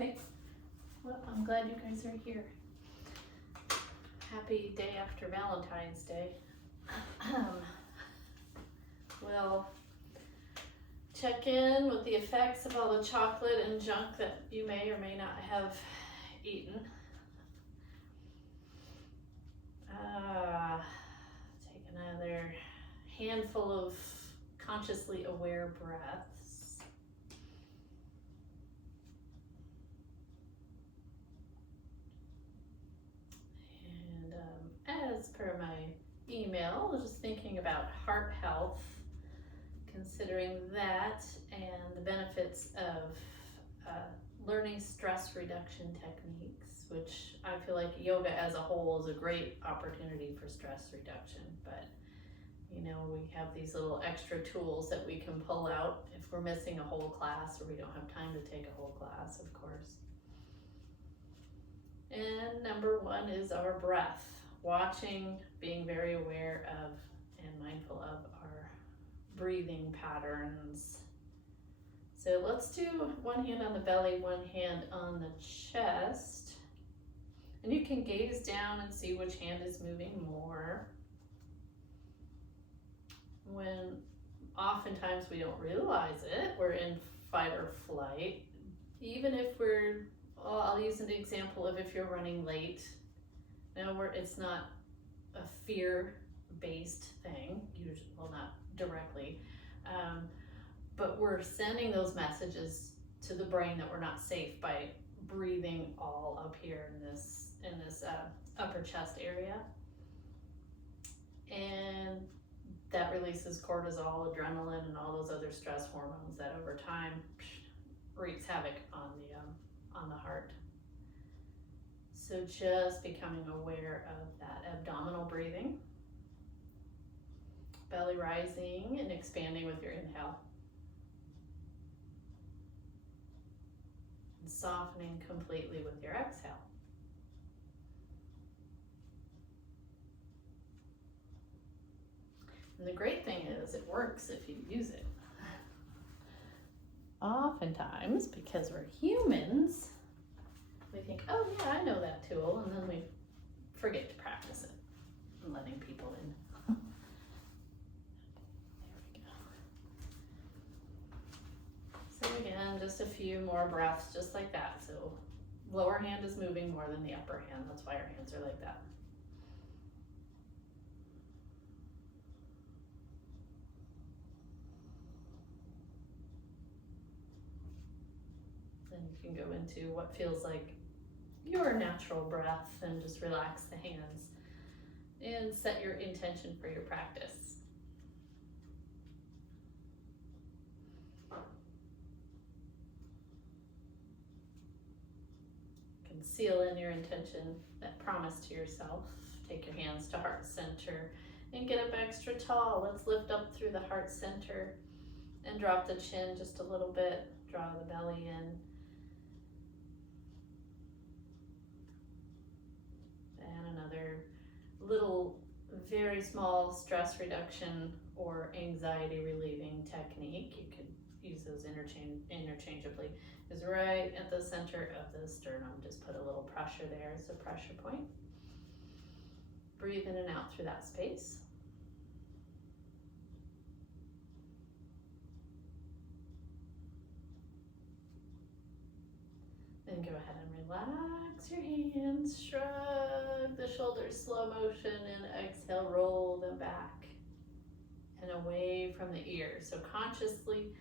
Okay, well, I'm glad you guys are here. Happy day after Valentine's Day. We'll check in with the effects of all the chocolate and junk that you may or may not have eaten. Take another handful of consciously aware breaths. And as per my email, I was just thinking about heart health, considering that and the benefits of learning stress reduction techniques, which I feel like yoga as a whole is a great opportunity for stress reduction. But you know, we have these little extra tools that we can pull out if we're missing a whole class or we don't have time to take a whole class, of course. And number one is our breath. Watching, being very aware of and mindful of our breathing patterns. So let's do one hand on the belly, one hand on the chest. And you can gaze down and see which hand is moving more. When oftentimes we don't realize it, we're in fight or flight. Even if I'll use an example of if you're running late. Now it's not a fear-based thing, usually, well, not directly, but we're sending those messages to the brain that we're not safe by breathing all up here in this upper chest area, and that releases cortisol, adrenaline, and all those other stress hormones that over time wreaks havoc on the heart. So just becoming aware of that abdominal breathing, belly rising and expanding with your inhale, and softening completely with your exhale. And the great thing is it works if you use it. Oftentimes, because we're humans, we think, oh yeah, I know that tool, and then we forget to practice it and letting people in. There we go. So again, just a few more breaths just like that. So lower hand is moving more than the upper hand. That's why our hands are like that. Then you can go into what feels like your natural breath and just relax the hands and set your intention for your practice. You can seal in your intention, that promise to yourself. Take your hands to heart center and get up extra tall. Let's lift up through the heart center and drop the chin just a little bit. Draw the belly in. And another little, very small stress reduction or anxiety relieving technique, you could use those interchangeably, is right at the center of the sternum. Just put a little pressure there as a pressure point. Breathe in and out through that space. Then go ahead and relax your hands, shrug the shoulders, slow motion, and exhale, roll them back and away from the ears. So consciously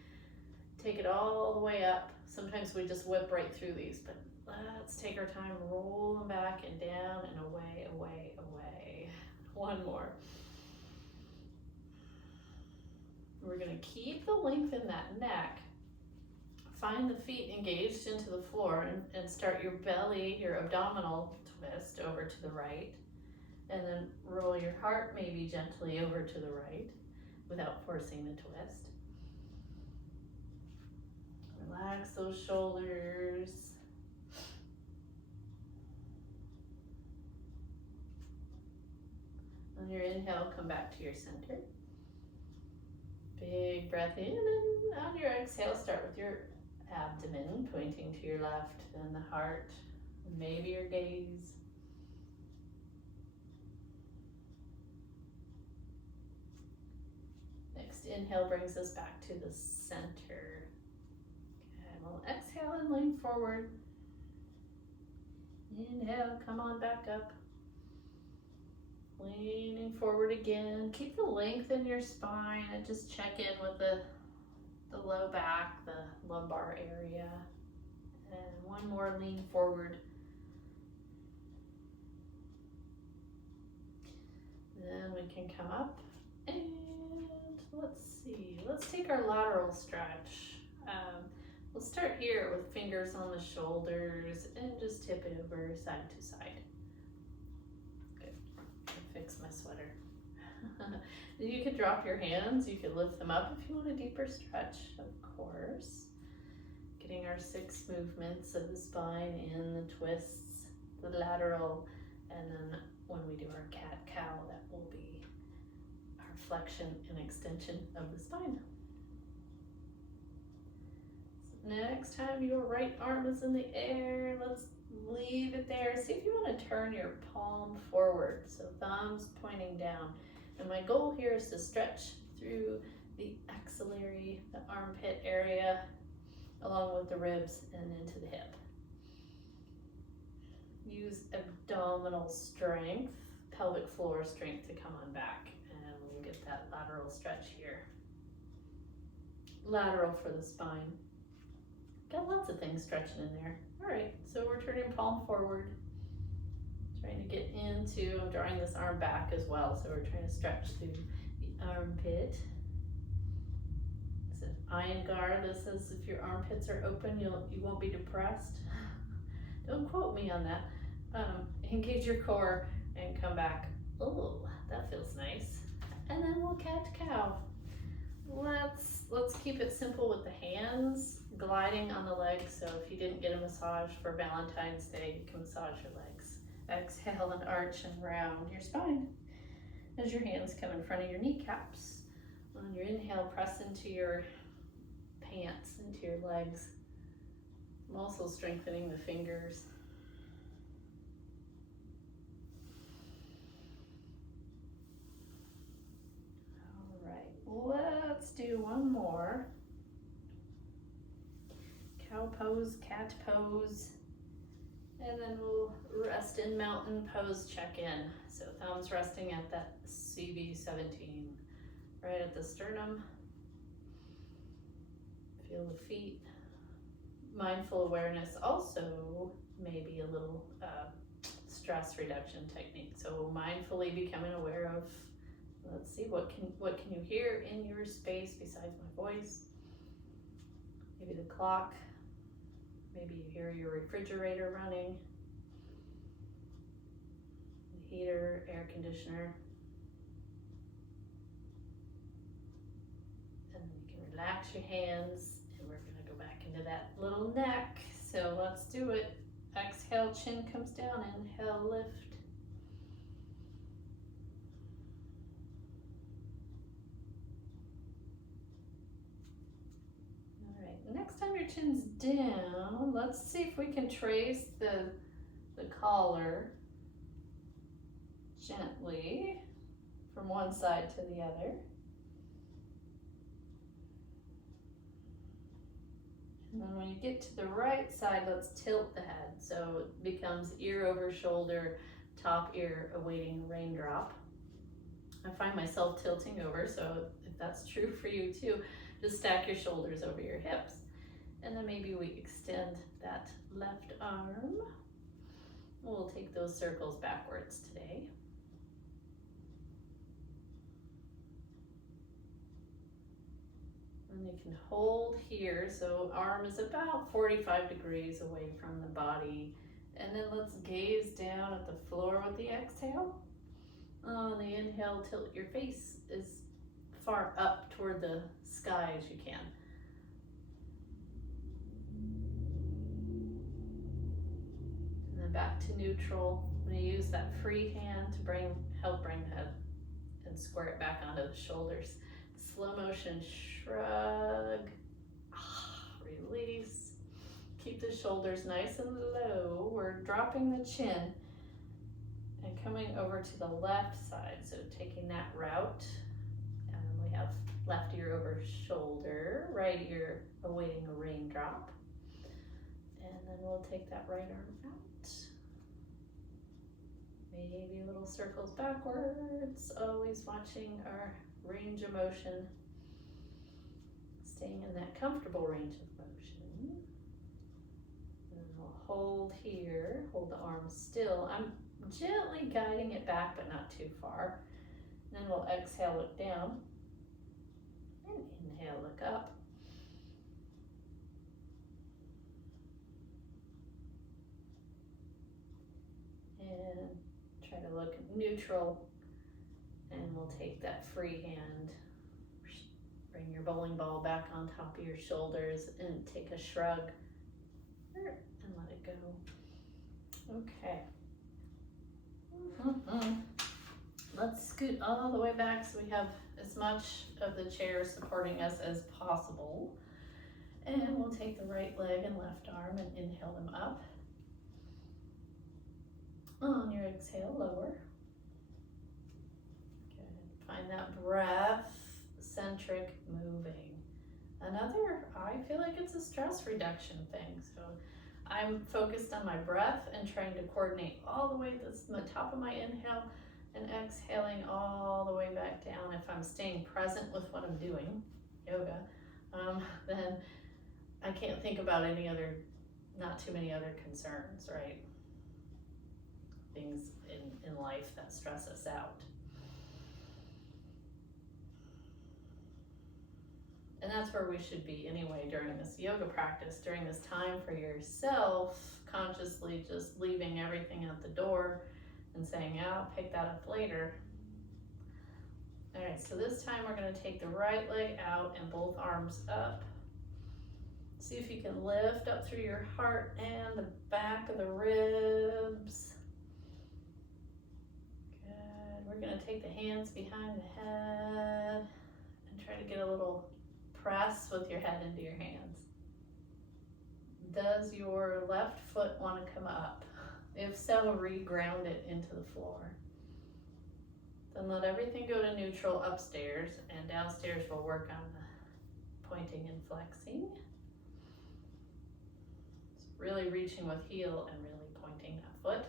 take it all the way up. Sometimes we just whip right through these, but let's take our time, roll them back and down and away, away, away. One more. We're going to keep the length in that neck. Find the feet engaged into the floor and start your belly, your abdominal twist over to the right. And then roll your heart maybe gently over to the right without forcing the twist. Relax those shoulders. On your inhale, come back to your center. Big breath in, and on your exhale, start with your abdomen pointing to your left, and the heart, maybe your gaze. Next inhale brings us back to the center. And we'll exhale and lean forward. Inhale, come on back up. Leaning forward again. Keep the length in your spine and just check in with the low back, the lumbar area. And one more lean forward. Then we can come up and let's see. Let's take our lateral stretch. We'll start here with fingers on the shoulders and just tip it over side to side. Good. Fix my sweater. You could drop your hands. You could lift them up if you want a deeper stretch, of course. Getting our 6 movements of the spine in, the twists, the lateral, and then when we do our cat-cow, that will be our flexion and extension of the spine. So next time your right arm is in the air, let's leave it there. See if you want to turn your palm forward, so thumbs pointing down. And my goal here is to stretch through the axillary, the armpit area, along with the ribs and into the hip. Use abdominal strength, pelvic floor strength to come on back, and we'll get that lateral stretch here. Lateral for the spine. Got lots of things stretching in there. All right, so we're turning palm forward. Trying to get into, I'm drawing this arm back as well, so we're trying to stretch through the armpit. This is Iyengar. This is if your armpits are open, you won't be depressed. Don't quote me on that. Engage your core and come back. Oh, that feels nice. And then we'll cat-cow. Let's keep it simple with the hands, gliding on the legs. So if you didn't get a massage for Valentine's Day, you can massage your legs. Exhale and arch and round your spine as your hands come in front of your kneecaps. On your inhale, press into your pants, into your legs. I'm also strengthening the fingers. All right, let's do one more. Cow pose, cat pose. And then we'll rest in mountain pose, check in. So thumbs resting at that CV17, right at the sternum. Feel the feet. Mindful awareness also may be a little stress reduction technique. So mindfully becoming aware of, let's see, what can you hear in your space besides my voice? Maybe the clock. Maybe you hear your refrigerator running, the heater, air conditioner. And then you can relax your hands, and we're gonna go back into that little neck. So let's do it. Exhale, chin comes down, inhale, lift. Next time your chin's down, let's see if we can trace the collar gently from one side to the other. And then when you get to the right side, let's tilt the head. So it becomes ear over shoulder, top ear awaiting raindrop. I find myself tilting over, so if that's true for you too, just stack your shoulders over your hips. And then maybe we extend that left arm. We'll take those circles backwards today. And you can hold here. So arm is about 45 degrees away from the body. And then let's gaze down at the floor with the exhale. On the inhale, tilt your face as far up toward the sky as you can. And then back to neutral. I'm going to use that free hand to help bring the head and square it back onto the shoulders. Slow motion shrug. Release. shoulders nice and low. We're dropping the chin and coming over to the left side. So taking that route, and then we have left ear over shoulder, right ear awaiting a raindrop. And then we'll take that right arm out. Maybe little circles backwards, always watching our range of motion. Staying in that comfortable range of motion. And we'll hold here, hold the arms still. I'm gently guiding it back, but not too far. And then we'll exhale, look down. And inhale, look up. And try to look neutral. And we'll take that free hand. Bring your bowling ball back on top of your shoulders and take a shrug and let it go. Okay. Let's scoot all the way back so we have as much of the chair supporting us as possible. And we'll take the right leg and left arm and inhale them up. On your exhale, lower. Good. Find that breath centric moving. Another, I feel like it's a stress reduction thing. So I'm focused on my breath and trying to coordinate all the way to the top of my inhale and exhaling all the way back down. If I'm staying present with what I'm doing, yoga, then I can't think about any other, not too many other concerns, right? Things in life that stress us out. And that's where we should be anyway during this yoga practice, during this time for yourself, consciously just leaving everything at the door and saying, yeah, I'll pick that up later. All right, so this time we're gonna take the right leg out and both arms up. See if you can lift up through your heart and the back of the ribs. Good, we're gonna take the hands behind the head and try to get a little press with your head into your hands. Does your left foot want to come up? If so, re-ground it into the floor. Then let everything go to neutral upstairs, and downstairs we'll work on the pointing and flexing. So really reaching with heel and really pointing that foot.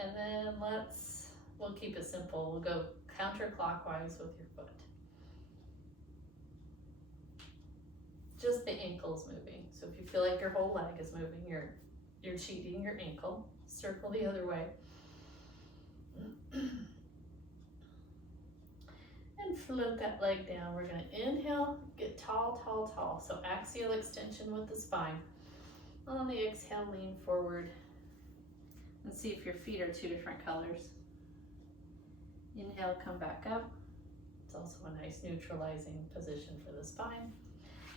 And then we'll keep it simple. We'll go counterclockwise with your foot. Just the ankle's moving. So if you feel like your whole leg is moving, you're cheating your ankle. Circle the other way. And float that leg down. We're gonna inhale, get tall, tall, tall. So axial extension with the spine. On the exhale, lean forward. And see if your feet are two different colors. Inhale, come back up. It's also a nice neutralizing position for the spine.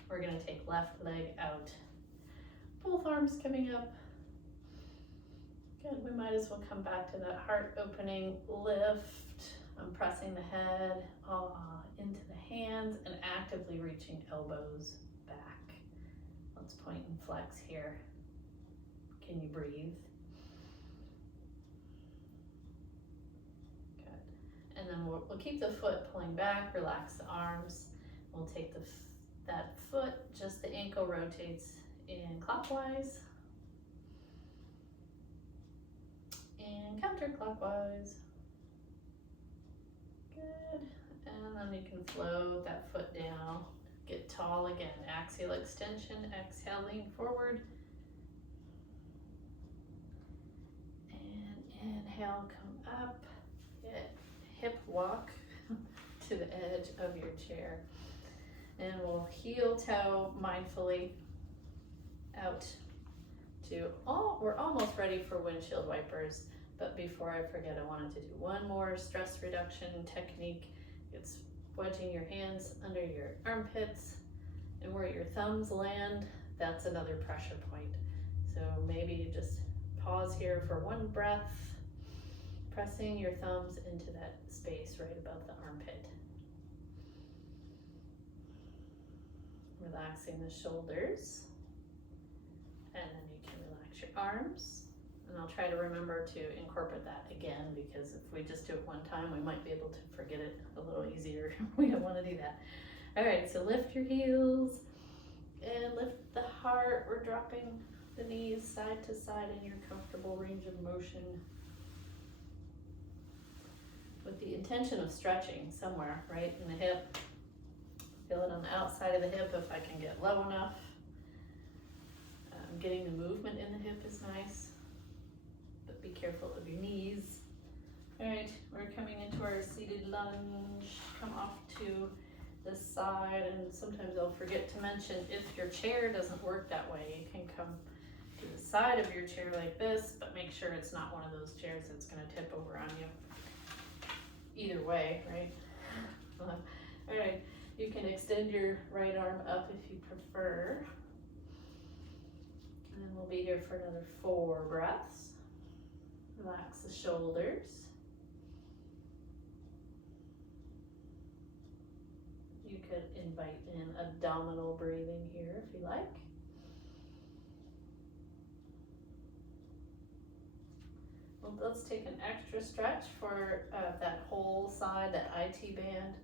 We're gonna take left leg out. Both arms coming up. Good, we might as well come back to that heart opening lift. I'm pressing the head into the hands and actively reaching elbows back. Let's point and flex here. Can you breathe? Good. And then we'll keep the foot pulling back, relax the arms. We'll take that foot, just the ankle rotates in clockwise and counterclockwise. Good. And then you can float that foot down, get tall again, axial extension, exhale, lean forward. And inhale, come up, get hip walk to the edge of your chair. And we'll heel toe mindfully out to we're almost ready for windshield wipers, but before I forget, I wanted to do one more stress reduction technique. It's wedging your hands under your armpits, and where your thumbs land, that's another pressure point. So maybe you just pause here for one breath, pressing your thumbs into that space right above the armpit. Relaxing the shoulders and arms. And I'll try to remember to incorporate that again, because if we just do it one time, we might be able to forget it a little easier. We don't want to do that. All right, so lift your heels and lift the heart. We're dropping the knees side to side in your comfortable range of motion, with the intention of stretching somewhere, right in the hip. Feel it on the outside of the hip if I can get low enough. Getting the movement in the hip is nice, but be careful of your knees. All right, we're coming into our seated lunge. Come off to the side, and sometimes I'll forget to mention, if your chair doesn't work that way, you can come to the side of your chair like this, but make sure it's not one of those chairs that's going to tip over on you. Either way, right? All right, you can extend your right arm up if you prefer. And then we'll be here for another 4 breaths. Relax the shoulders. You could invite in abdominal breathing here if you like. Well, let's take an extra stretch for that whole side, that IT band.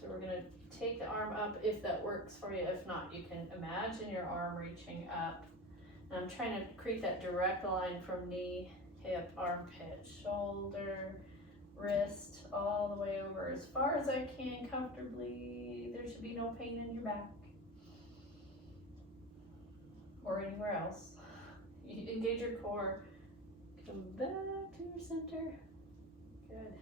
So we're going to take the arm up if that works for you. If not, you can imagine your arm reaching up. And I'm trying to create that direct line from knee, hip, armpit, shoulder, wrist, all the way over as far as I can comfortably. There should be no pain in your back or anywhere else. You engage your core. Come back to your center. Good.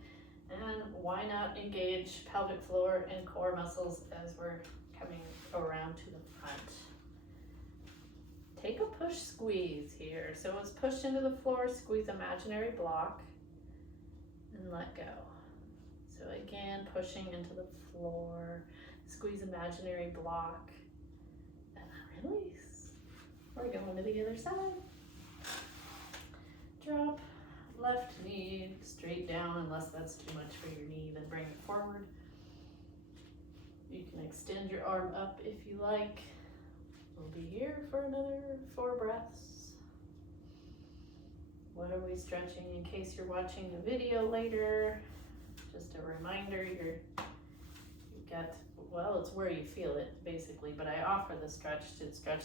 And why not engage pelvic floor and core muscles as we're coming around to the front. Take a push squeeze here. So it's pushed into the floor, squeeze imaginary block, and let go. So again, pushing into the floor, squeeze imaginary block, and then release. We're going to the other side. Drop left knee straight down, unless that's too much for your knee, then bring it forward. You can extend your arm up if you like. We'll be here for another 4 breaths. What are we stretching in case you're watching the video later? Just a reminder, you've got, well, it's where you feel it basically, but I offer the stretch to stretch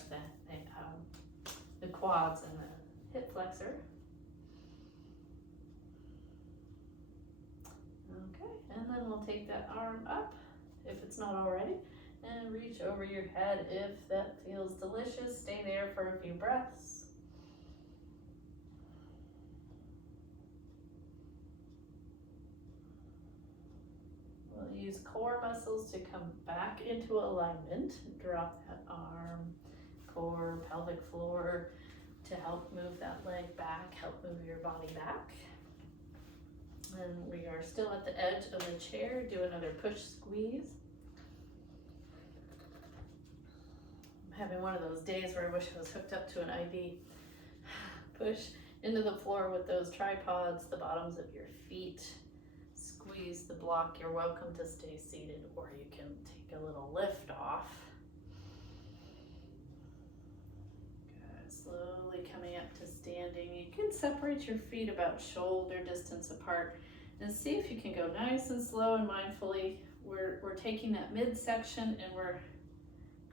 the quads and the hip flexor. Okay, and then we'll take that arm up, if it's not already, and reach over your head if that feels delicious. Stay there for a few breaths. We'll use core muscles to come back into alignment. Drop that arm, core, pelvic floor to help move that leg back, help move your body back. And we are still at the edge of the chair. Do another push squeeze. I'm having one of those days where I wish I was hooked up to an IV. Push into the floor with those tripods, the bottoms of your feet. Squeeze the block. You're welcome to stay seated, or you can take a little lift off. Good. Slowly coming up to standing. You can separate your feet about shoulder distance apart and see if you can go nice and slow and mindfully. We're taking that midsection and we're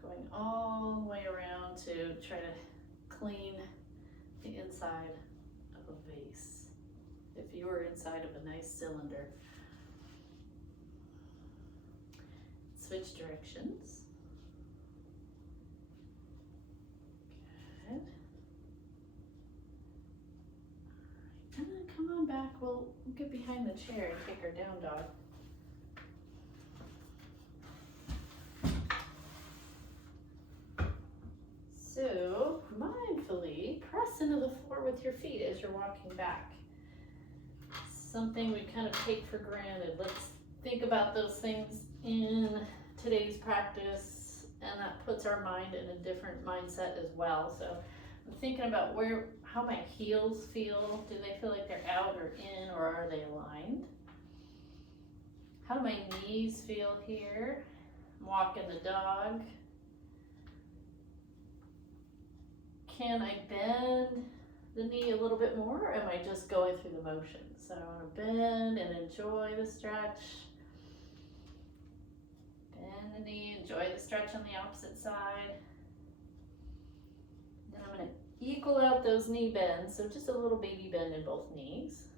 going all the way around to try to clean the inside of a vase. If you were inside of a nice cylinder. Switch directions. Good. And then come on back. We'll get behind the chair and take our down dog. So mindfully press into the floor with your feet as you're walking back. Something we kind of take for granted. Let's think about those things in today's practice, and that puts our mind in a different mindset as well. So I'm thinking about how my heels feel. Do they feel like they're out or in, or are they aligned? How do my knees feel here? I'm walking the dog. Can I bend the knee a little bit more, or am I just going through the motions? So I want to bend and enjoy the stretch. Bend the knee, enjoy the stretch on the opposite side. Then I'm going to equal out those knee bends, so just a little baby bend in both knees.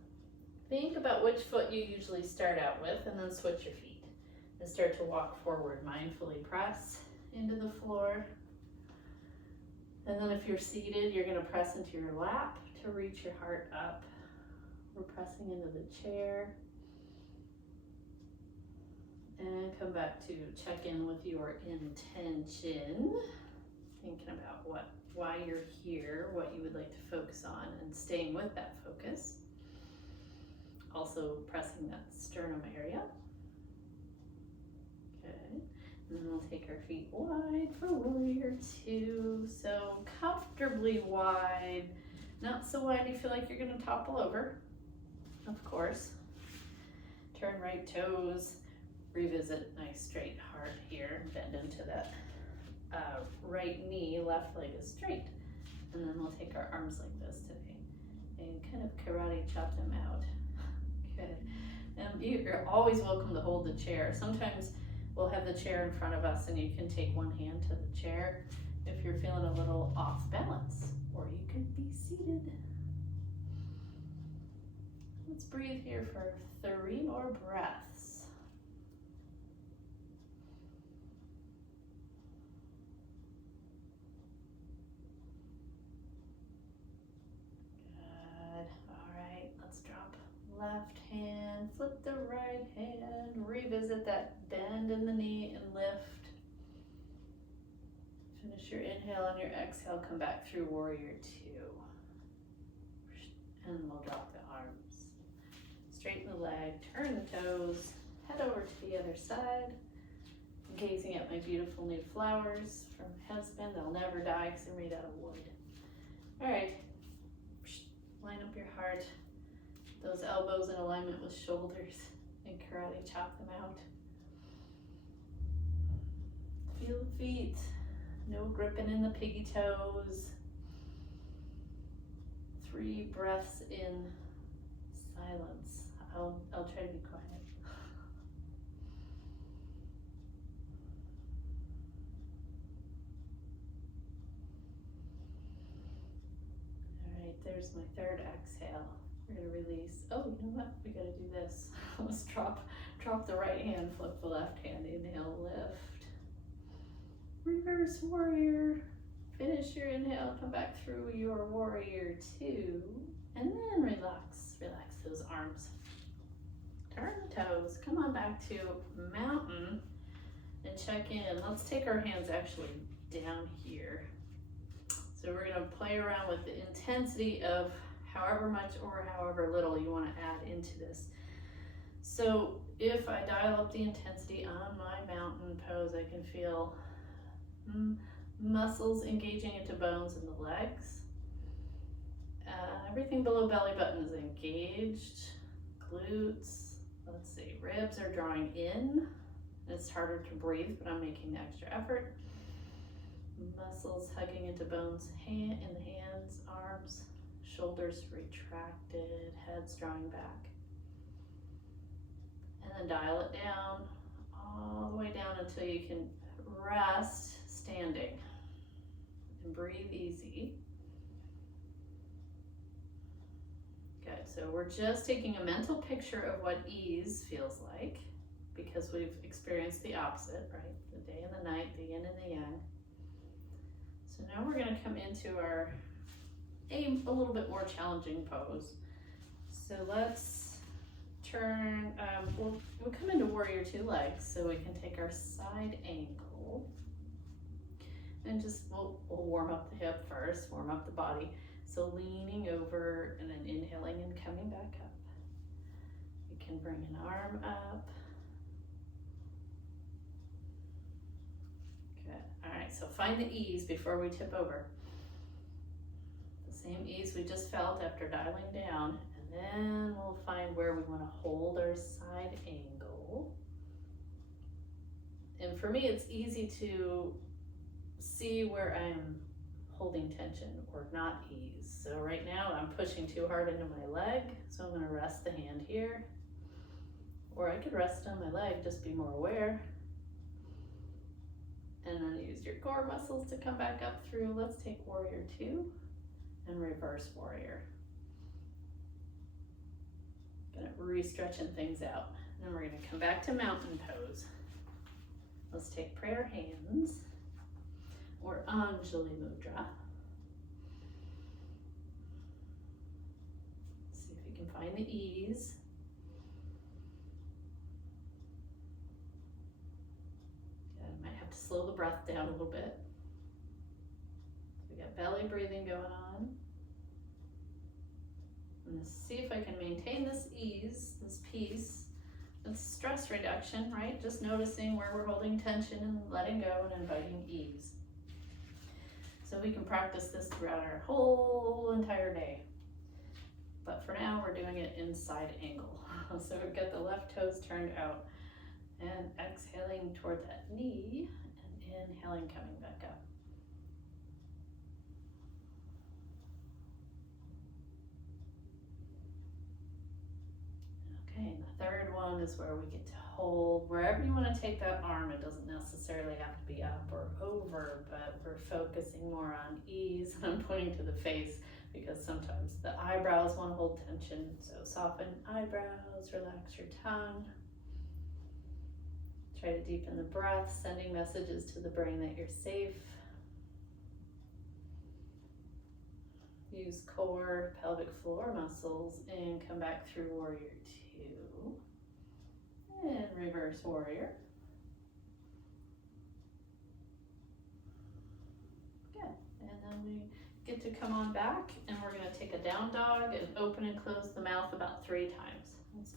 Think about which foot you usually start out with, and then switch your feet. And start to walk forward, mindfully press into the floor. And then if you're seated, you're going to press into your lap to reach your heart up. We're pressing into the chair. And come back to check in with your intention. Thinking about why you're here, what you would like to focus on, and staying with that focus. Also pressing that sternum area. Okay, and then we'll take our feet wide for warrior two. So comfortably wide, not so wide you feel like you're gonna topple over, of course. Turn right toes, revisit nice straight heart here, bend into that right knee, left leg is straight. And then we'll take our arms like this today and kind of karate chop them out. Good. You're always welcome to hold the chair. Sometimes we'll have the chair in front of us and you can take one hand to the chair if you're feeling a little off balance, or you could be seated. Let's breathe here for 3 more breaths. Left hand, flip the right hand, revisit that bend in the knee and lift. Finish your inhale and your exhale, come back through warrior two. And we'll drop the arms. Straighten the leg, turn the toes, head over to the other side. I'm gazing at my beautiful new flowers from my husband. They'll never die because they're made out of wood. All right, line up your heart. Those elbows in alignment with shoulders, and karate chop them out. Feel the feet, no gripping in the piggy toes. 3 breaths in silence. I'll try to be quiet. All right, there's my 3rd exhale. We're gonna release. Oh, you know what? We gotta do this. Let's drop the right hand, flip the left hand. Inhale, lift. Reverse warrior. Finish your inhale, come back through your warrior two. And then relax. Relax those arms. Turn the toes. Come on back to mountain and check in. Let's take our hands actually down here. So we're gonna play around with the intensity of however much or however little you want to add into this. So if I dial up the intensity on my mountain pose, I can feel muscles engaging into bones in the legs. Everything below belly button is engaged. Glutes, let's see, ribs are drawing in. It's harder to breathe, but I'm making the extra effort. Muscles hugging into bones in the hands, arms. Shoulders retracted, heads drawing back. And then dial it down, all the way down until you can rest standing. And breathe easy. Good, so we're just taking a mental picture of what ease feels like, because we've experienced the opposite, right? The day and the night, the yin and the yang. So now we're gonna come into our a little bit more challenging pose. So let's turn, we'll come into warrior two legs, so we can take our side angle and just we'll warm up the hip first, warm up the body. So leaning over and then inhaling and coming back up. You can bring an arm up. Good. All right, so find the ease before we tip over. Same ease we just felt after dialing down, and then we'll find where we want to hold our side angle. And for me, it's easy to see where I'm holding tension or not ease. So right now I'm pushing too hard into my leg, so I'm going to rest the hand here. Or I could rest on my leg, just be more aware. And then use your core muscles to come back up through. Let's take warrior 2 and reverse warrior. Gonna re-stretching things out. And then we're gonna come back to mountain pose. Let's take prayer hands or Anjali Mudra. See if you can find the ease. Slow the breath down a little bit. We got belly breathing going on. I'm going to see if I can maintain this ease, this peace. It's stress reduction, right? Just noticing where we're holding tension and letting go and inviting ease. So we can practice this throughout our whole entire day. But for now, we're doing it in side angle. So we've got the left toes turned out and exhaling toward that knee. Inhaling, coming back up. Okay, and the third one is where we get to hold wherever you want to take that arm. It doesn't necessarily have to be up or over, but we're focusing more on ease. I'm pointing to the face because sometimes the eyebrows want to hold tension. So soften eyebrows, relax your tongue. Try to deepen the breath, sending messages to the brain that you're safe. Use core, pelvic floor muscles, and come back through warrior 2. And reverse warrior. Good. And then we get to come on back, and we're going to take a down dog and open and close the mouth about 3 times. That's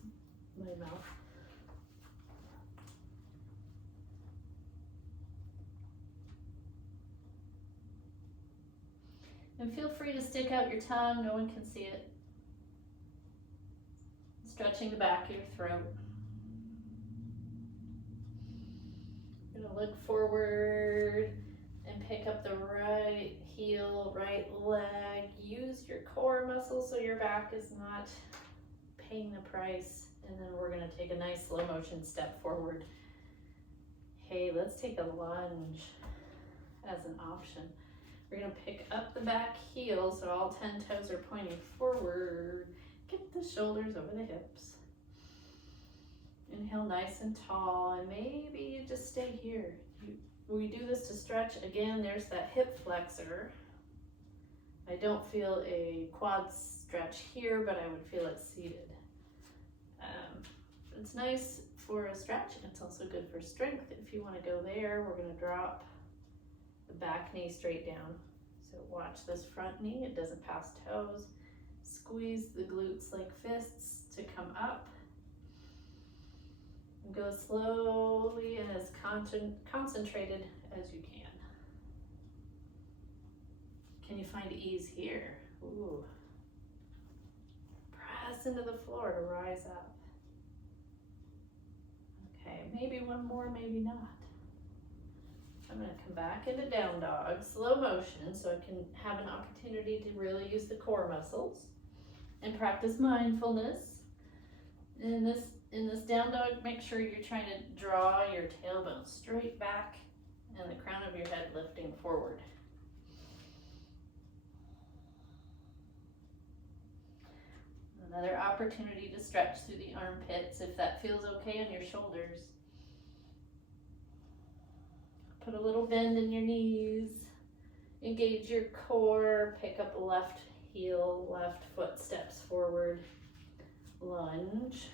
my mouth. And feel free to stick out your tongue, no one can see it. Stretching the back of your throat. You're gonna look forward and pick up the right heel, right leg. Use your core muscles so your back is not paying the price. And then we're gonna take a nice slow motion step forward. Hey, let's take a lunge as an option. We're going to pick up the back heel so all 10 toes are pointing forward. Get the shoulders over the hips. Inhale nice and tall, and maybe you just stay here. We do this to stretch. Again, there's that hip flexor. I don't feel a quad stretch here, but I would feel it seated. It's nice for a stretch. It's also good for strength. If you want to go there, we're going to drop the back knee straight down. So watch this front knee, it doesn't pass toes. Squeeze the glutes like fists to come up. And go slowly and as concentrated as you can. Can you find ease here? Ooh. Press into the floor to rise up. Okay, maybe one more, maybe not. I'm going to come back into down dog, slow motion, so I can have an opportunity to really use the core muscles and practice mindfulness. In this down dog, make sure you're trying to draw your tailbone straight back and the crown of your head lifting forward. Another opportunity to stretch through the armpits if that feels okay on your shoulders. Put a little bend in your knees, engage your core, pick up left heel, left foot steps forward, lunge.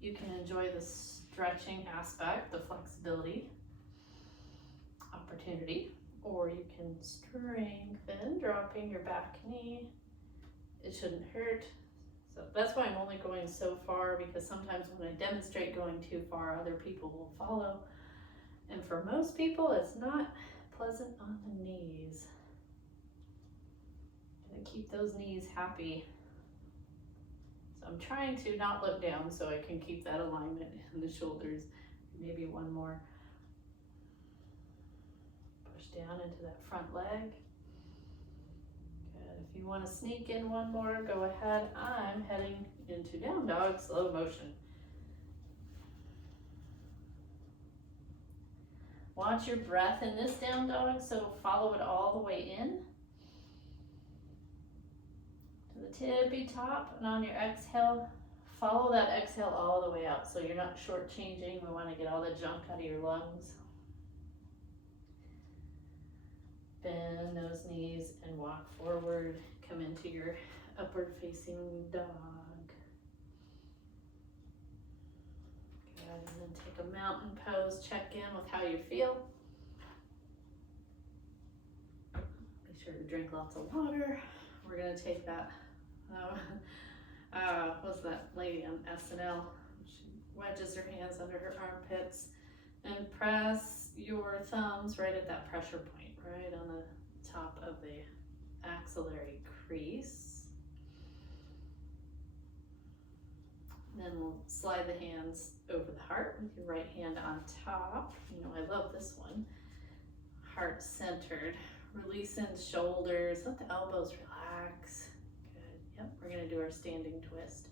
You can enjoy the stretching aspect, the flexibility opportunity, or you can strengthen, dropping your back knee. It shouldn't hurt. So that's why I'm only going so far, because sometimes when I demonstrate going too far, other people will follow. And for most people, it's not pleasant on the knees. Gotta keep those knees happy. So I'm trying to not look down so I can keep that alignment in the shoulders. Maybe one more. Push push down into that front leg. Good. If you want to sneak in one more, go ahead. I'm heading into down dog, slow motion. Watch your breath in this down dog, so follow it all the way in to the tippy top, and on your exhale, follow that exhale all the way out so you're not shortchanging. We want to get all the junk out of your lungs. Bend those knees and walk forward. Come into your upward facing dog. Good, and then take a mountain pose. Check in with how you feel. Make sure to drink lots of water. We're gonna take that, what's that lady on SNL? She wedges her hands under her armpits and press your thumbs right at that pressure point, right on the top of the axillary crease. And then we'll slide the hands over the heart with your right hand on top. You know, I love this one. Heart centered. Release in shoulders, let the elbows relax. Good, yep, we're gonna do our standing twist.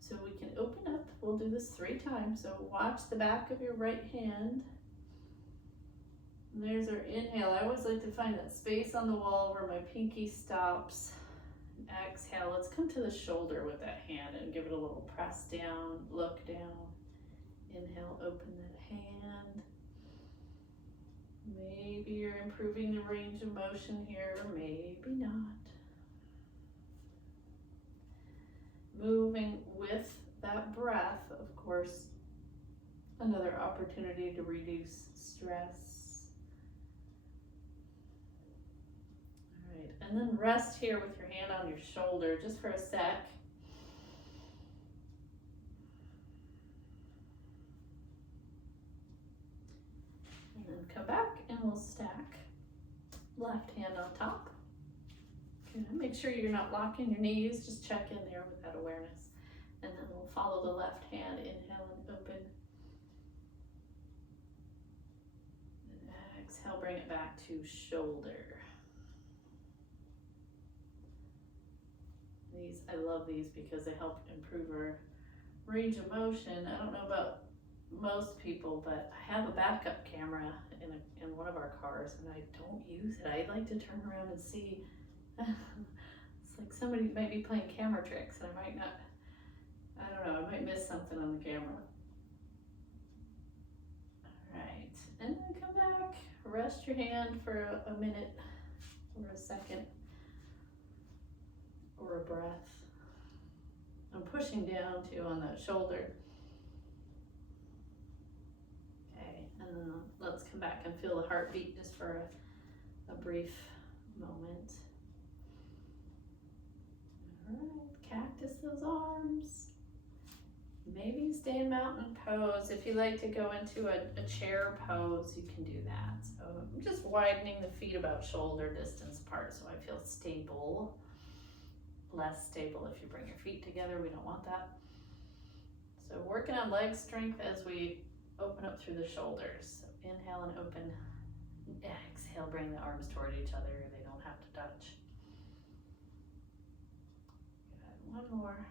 So we can open up, we'll do this 3 times. So watch the back of your right hand. And there's our inhale. I always like to find that space on the wall where my pinky stops. And exhale, let's come to the shoulder with that hand and give it a little press down, look down. Inhale, open that hand. Maybe you're improving the range of motion here, or maybe not. Moving with that breath, of course, another opportunity to reduce stress. All right, and then rest here with your hand on your shoulder just for a sec. And then come back and we'll stack left hand on top. Okay, make sure you're not locking your knees, just check in there with that awareness. And then we'll follow the left hand, inhale and open. And exhale, bring it back to shoulder. These, I love these because they help improve our range of motion. I don't know about most people, but I have a backup camera in one of our cars and I don't use it. I like to turn around and see. It's like somebody might be playing camera tricks and I might not, I don't know, I might miss something on the camera. All right, and then come back, rest your hand for a minute or a second or a breath. I'm pushing down too on that shoulder. Okay, and then let's come back and feel the heartbeat just for a brief moment. All right, cactus those arms. Maybe stay in mountain pose. If you like to go into a chair pose, you can do that. So I'm just widening the feet about shoulder distance apart so I feel stable. Less stable if you bring your feet together, we don't want that. So working on leg strength as we open up through the shoulders. So inhale and open. Exhale, bring the arms toward each other. They don't have to touch. Good. One more.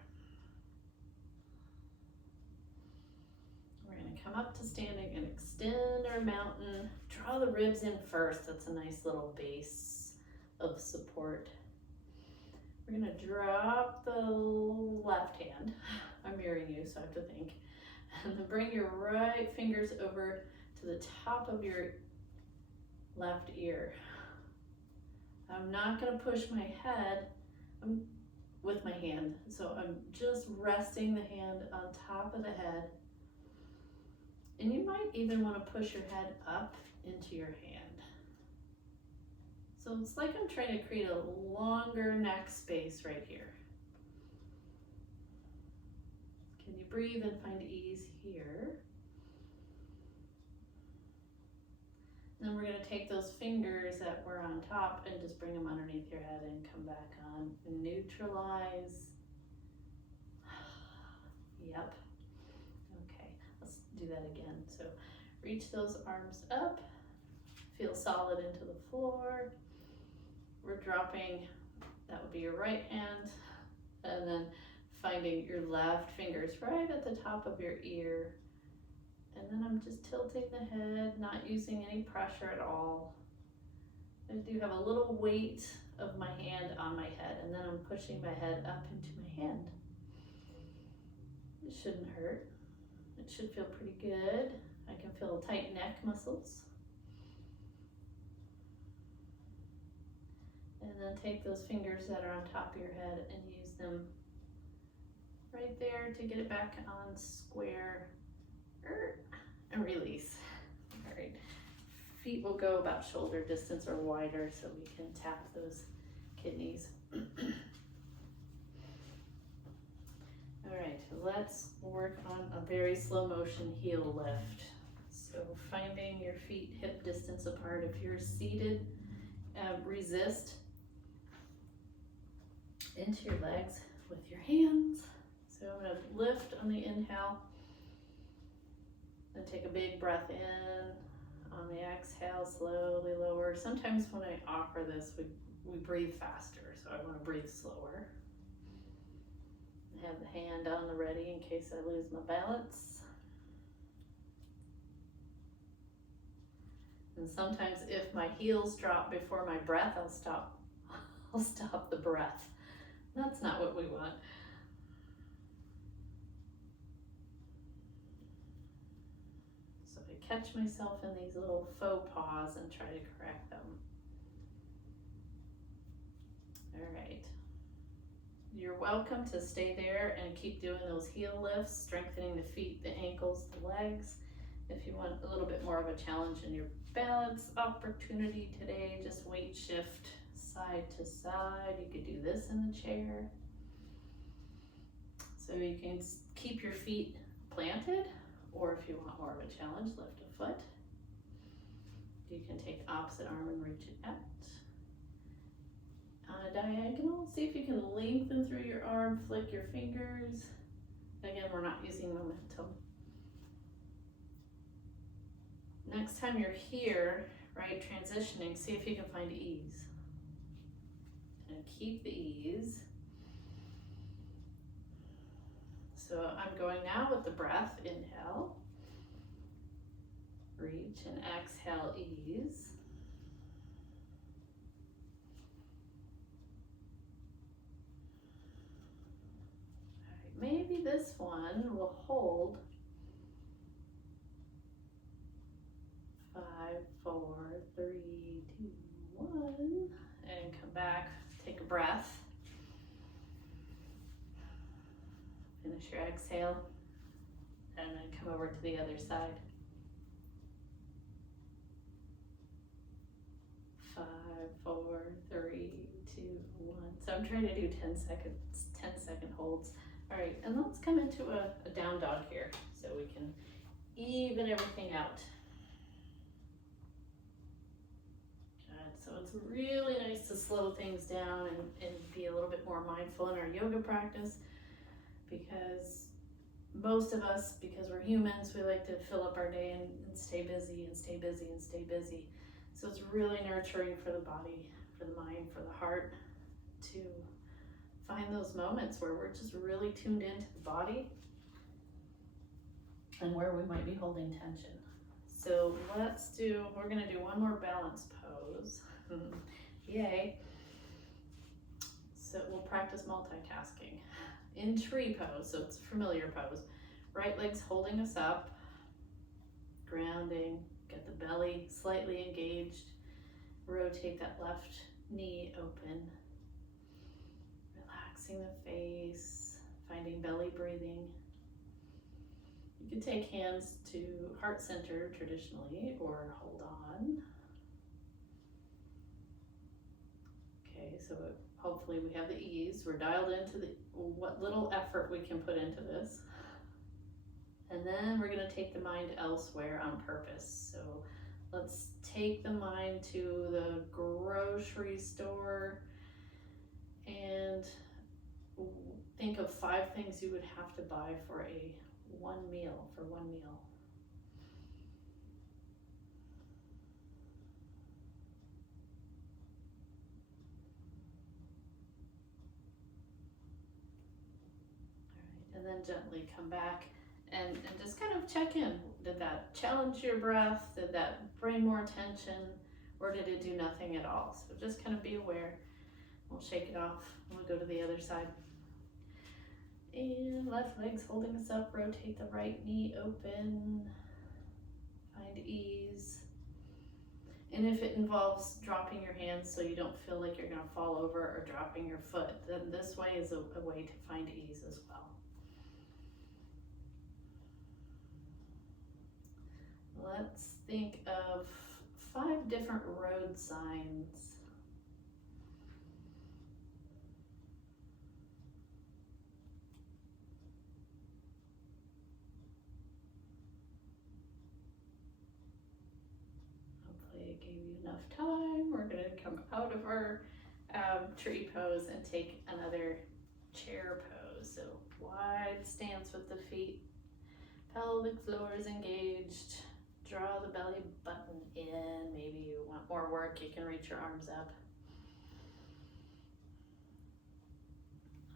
We're going to come up to standing and extend our mountain. Draw the ribs in first. That's a nice little base of support. We're going to drop the left hand. I'm mirroring you, so I have to think. And then bring your right fingers over to the top of your left ear. I'm not going to push my head with my hand. So I'm just resting the hand on top of the head. And you might even want to push your head up into your hand. So it's like I'm trying to create a longer neck space right here. Can you breathe and find ease here? And then we're going to take those fingers that were on top and just bring them underneath your head and come back on. Neutralize. Yep. Okay, let's do that again. So reach those arms up Feel solid into the floor. We're dropping, that would be your right hand, and then finding your left fingers right at the top of your ear. And then I'm just tilting the head, not using any pressure at all. I do have a little weight of my hand on my head, and then I'm pushing my head up into my hand. It shouldn't hurt. It should feel pretty good. I can feel tight neck muscles. And then take those fingers that are on top of your head and use them right there to get it back on square, and release. All right, feet will go about shoulder distance or wider so we can tap those kidneys. All right, let's work on a very slow motion heel lift. So finding your feet hip distance apart. If you're seated, resist into your legs with your hands. So I'm going to lift on the inhale, then take a big breath in. On the exhale, slowly lower. Sometimes when I offer this, we breathe faster, so I want to breathe slower. I have the hand on the ready in case I lose my balance. And sometimes if my heels drop before my breath, I'll stop the breath. That's not what we want. So I catch myself in these little faux pas and try to correct them. All right. You're welcome to stay there and keep doing those heel lifts, strengthening the feet, the ankles, the legs. If you want a little bit more of a challenge in your balance opportunity today, just weight shift side to side. You could do this in the chair. So you can keep your feet planted, or if you want more of a challenge, lift a foot. You can take opposite arm and reach it out. On a diagonal, see if you can lengthen through your arm, flick your fingers. Again, we're not using momentum. Next time you're here, right, transitioning, see if you can find ease. And keep the ease. So I'm going now with the breath, inhale, reach, and exhale, ease. All right, maybe this one will hold. 5, 4, 3, 2, 1, and come back, take a breath. Finish your exhale, and then come over to the other side. 5, 4, 3, 2, 1. So I'm trying to do 10 second holds. All right, and let's come into a down dog here so we can even everything out. So it's really nice to slow things down and be a little bit more mindful in our yoga practice, because most of us, because we're humans, we like to fill up our day and stay busy and stay busy and stay busy. So it's really nurturing for the body, for the mind, for the heart, to find those moments where we're just really tuned into the body and where we might be holding tension. So we're gonna do one more balance pose. Yay. So we'll practice multitasking. In tree pose, so it's a familiar pose. Right leg's holding us up, grounding, get the belly slightly engaged, rotate that left knee open, relaxing the face, finding belly breathing. You can take hands to heart center traditionally, or hold on. Okay, so hopefully we have the ease. We're dialed into what little effort we can put into this. And then we're gonna take the mind elsewhere on purpose. So let's take the mind to the grocery store and think of 5 things you would have to buy for one meal. then gently come back and just kind of check in. Did that challenge your breath? Did that bring more tension? Or did it do nothing at all? So just kind of be aware. We'll shake it off. We'll go to the other side. And left leg's holding us up. Rotate the right knee open. Find ease. And if it involves dropping your hands so you don't feel like you're going to fall over or dropping your foot, then this way is a way to find ease as well. Let's think of 5 different road signs. Hopefully I gave you enough time. We're going to come out of our tree pose and take another chair pose. So wide stance with the feet. Pelvic floor is engaged. Draw the belly button in. Maybe you want more work, you can reach your arms up.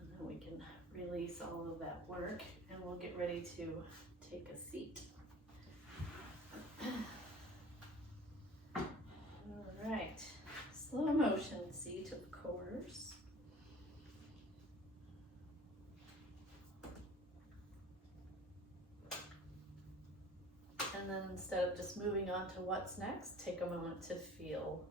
And then we can release all of that work and we'll get ready to take a seat. All right, slow motion seat, of course. And then instead of just moving on to what's next, take a moment to feel.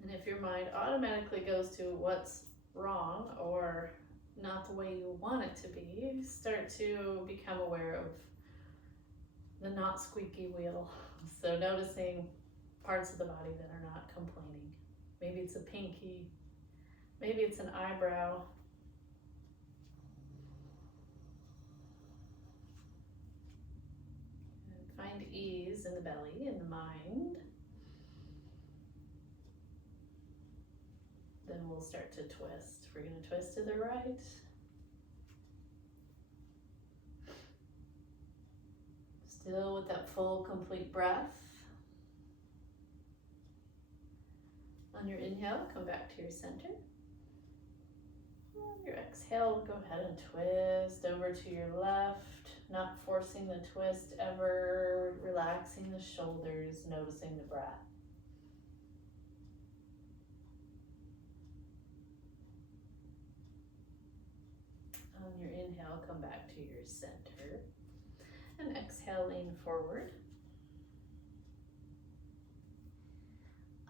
And if your mind automatically goes to what's wrong or not the way you want it to be, start to become aware of the not squeaky wheel. So noticing parts of the body that are not complaining. Maybe it's a pinky. Maybe it's an eyebrow. And find ease in the belly, in the mind. Then we'll start to twist. We're going to twist to the right. Still with that full, complete breath. On your inhale, come back to your center. On your exhale, go ahead and twist over to your left, not forcing the twist ever, relaxing the shoulders, noticing the breath. On your inhale, come back to your center. And exhale, lean forward.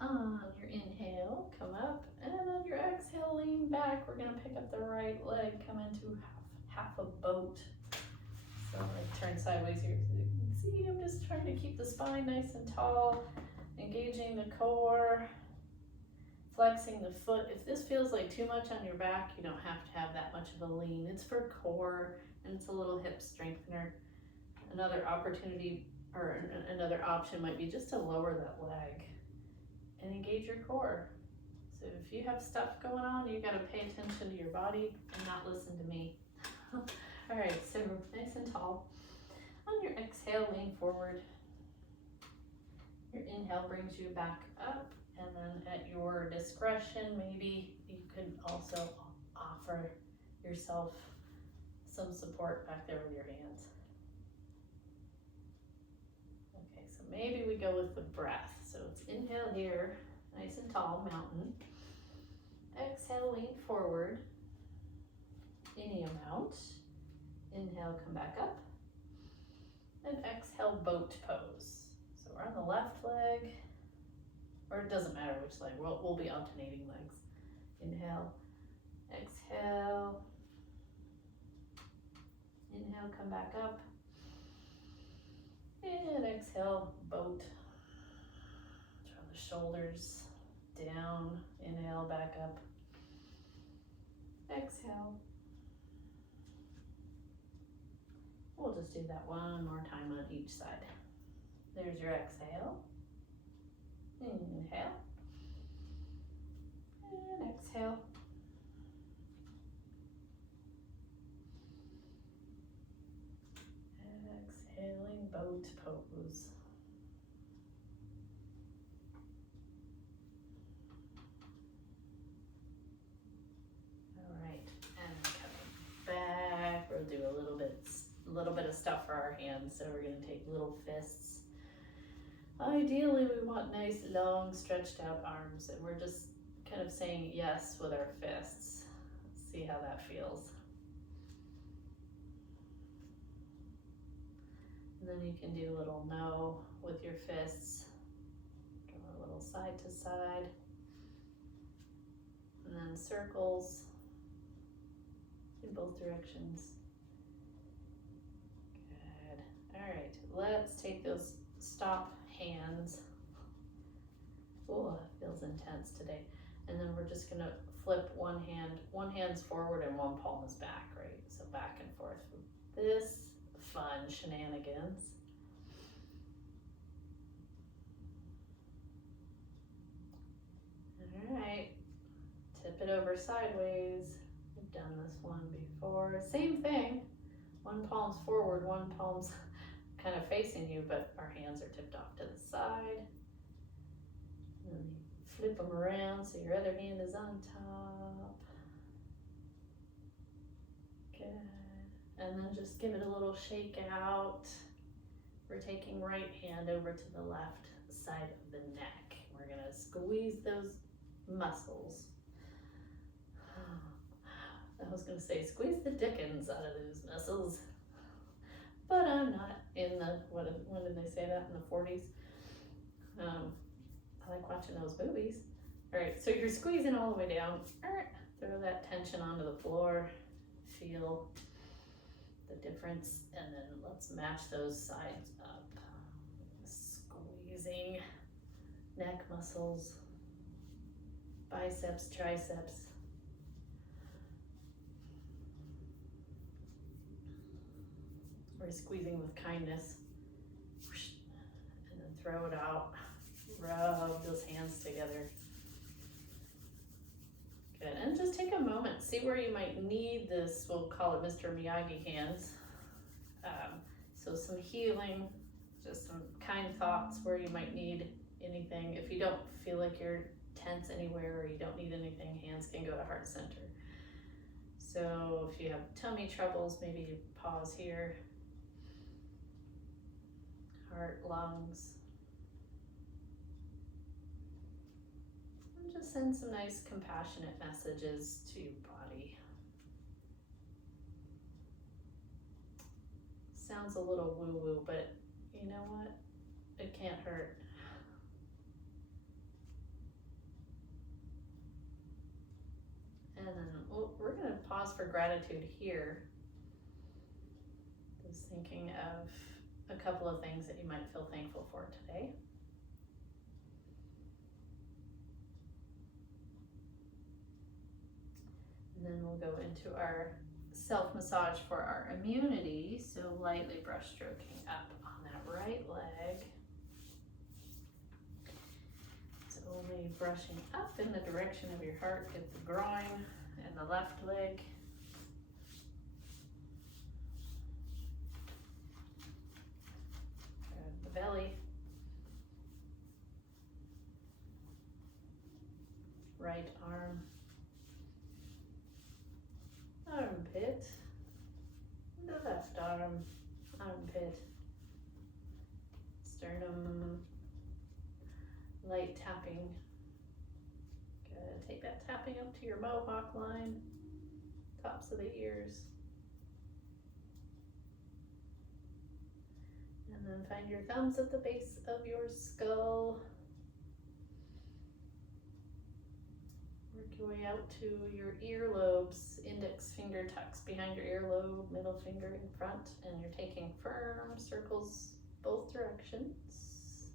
On your inhale, come up, and on your exhale, lean back. We're going to pick up the right leg, come into half a boat. So like turn sideways here. You can see I'm just trying to keep the spine nice and tall, engaging the core, flexing the foot. If this feels like too much on your back, you don't have to have that much of a lean. It's for core, and it's a little hip strengthener. Another opportunity or another option might be just to lower that leg and engage your core. So if you have stuff going on, you got to pay attention to your body and not listen to me. All right, so nice and tall. On your exhale, lean forward. Your inhale brings you back up, and then at your discretion, maybe you could also offer yourself some support back there with your hands. Okay, so maybe we go with the breath. So it's inhale here, nice and tall, mountain. Exhale, lean forward, any amount. Inhale, come back up. And exhale, boat pose. So we're on the left leg, or it doesn't matter which leg, we'll be alternating legs. Inhale, exhale. Inhale, come back up. And exhale, boat. Draw the shoulders down. Inhale, back up. Exhale. We'll just do that one more time on each side. There's your exhale. Inhale. And exhale. Exhaling, boat pose. little bit of stuff for our hands, so we're gonna take little fists. Ideally, we want nice, long, stretched out arms, and we're just kind of saying yes with our fists. Let's see how that feels. And then you can do a little no with your fists. Draw a little side to side. And then circles in both directions. Good. All right, let's take those stop hands. Oh, it feels intense today. And then we're just gonna flip one hand's forward and one palm is back, right? So back and forth. This fun shenanigans. All right, tip it over sideways. We've done this one before. Same thing. One palm's forward, one palm's kind of facing you, but our hands are tipped off to the side. And then you flip them around so your other hand is on top. Good. And then just give it a little shake out. We're taking right hand over to the left side of the neck. We're gonna squeeze those muscles. I was gonna say squeeze the dickens out of those muscles, but I'm not in the, when did they say that, in the 40s? I like watching those movies. All right, so you're squeezing all the way down. All right, throw that tension onto the floor. Feel the difference, and then let's match those sides up. Squeezing neck muscles, biceps, triceps. We're squeezing with kindness. And then throw it out. Rub those hands together. Good, and just take a moment, see where you might need this, we'll call it Mr. Miyagi hands. So some healing, just some kind thoughts where you might need anything. If you don't feel like you're tense anywhere or you don't need anything, hands can go to heart center. So if you have tummy troubles, maybe you pause here. Heart, lungs. And just send some nice compassionate messages to your body. Sounds a little woo-woo, but you know what? It can't hurt. And then we're going to pause for gratitude here. Just thinking of a couple of things that you might feel thankful for today. And then we'll go into our self-massage for our immunity. So lightly brush stroking up on that right leg. It's only brushing up in the direction of your heart at the groin and the left leg. The belly. Right arm. Armpit, the left arm, armpit, sternum, light tapping. Good. Take that tapping up to your mohawk line, tops of the ears. And then find your thumbs at the base of your skull. Work your way out to your earlobes. Index finger tucks behind your earlobe, middle finger in front, and you're taking firm circles both directions.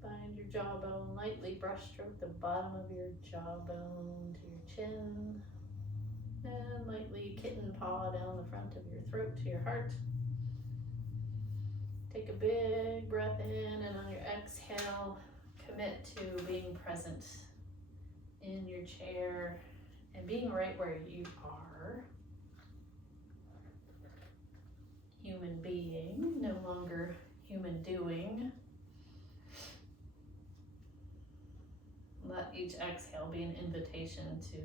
Find your jawbone, lightly brush stroke the bottom of your jawbone to your chin, and lightly kitten paw down the front of your throat to your heart. Take a big breath in, and on your exhale, commit to being present in your chair and being right where you are. Human being, no longer human doing. Let each exhale be an invitation to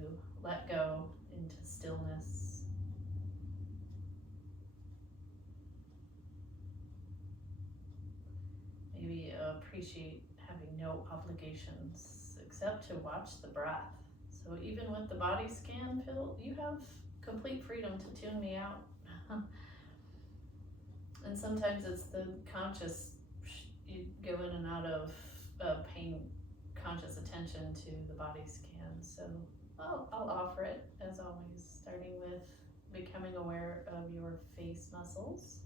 let go into stillness. appreciate having no obligations except to watch the breath. So even with the body scan, Phil, you have complete freedom to tune me out. And sometimes it's the conscious, you go in and out of paying conscious attention to the body scan. So I'll offer it as always, starting with becoming aware of your face muscles.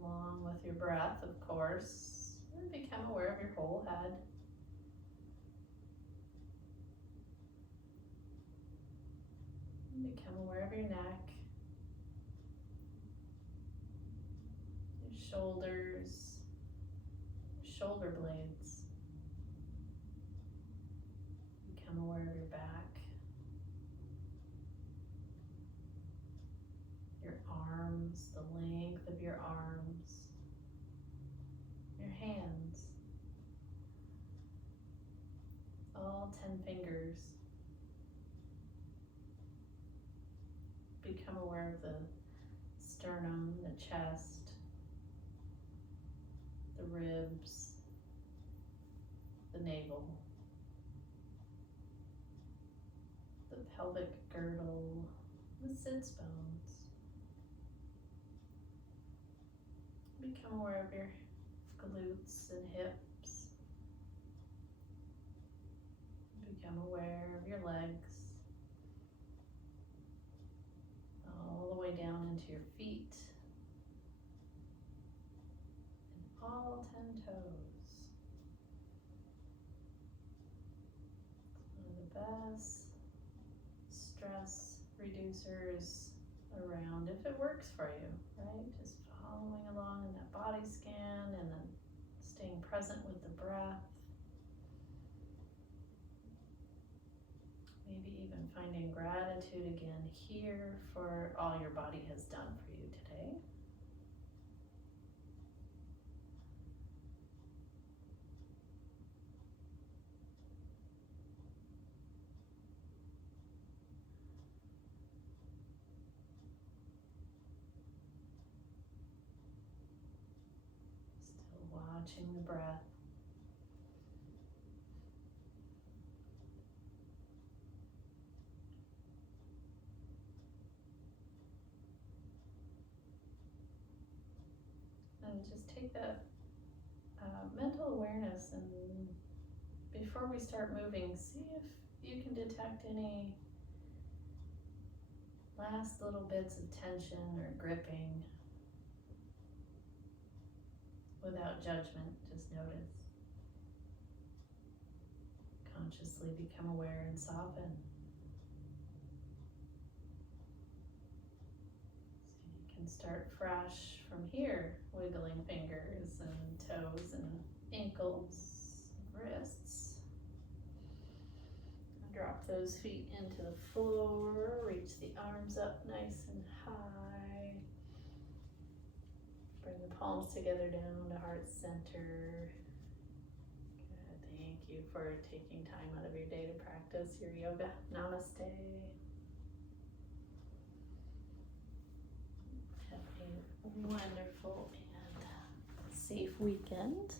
Along with your breath, of course, and become aware of your whole head. Become aware of your neck, your shoulders, your shoulder blades. Become aware of your back, your arms, the length of your arms, your hands, all 10 fingers. Become aware of the sternum, the chest, the ribs, the navel, the pelvic girdle, the sits bones. Become aware of your glutes and hips. Become aware of your legs. All the way down into your feet, and all 10 toes. It's one of the best stress reducers around, if it works for you, right? Just following along in that body scan and then staying present with the breath. Maybe even finding gratitude again here for all your body has done for you today. Still watching the breath. And just take that mental awareness, and before we start moving, see if you can detect any last little bits of tension or gripping without judgment. Just notice. Consciously become aware and soften. So you can start fresh from here, wiggling fingers and toes and ankles, wrists. Drop those feet into the floor, reach the arms up nice and high. Bring the palms together down to heart center. Good, thank you for taking time out of your day to practice your yoga. Namaste. Have a wonderful and safe weekend.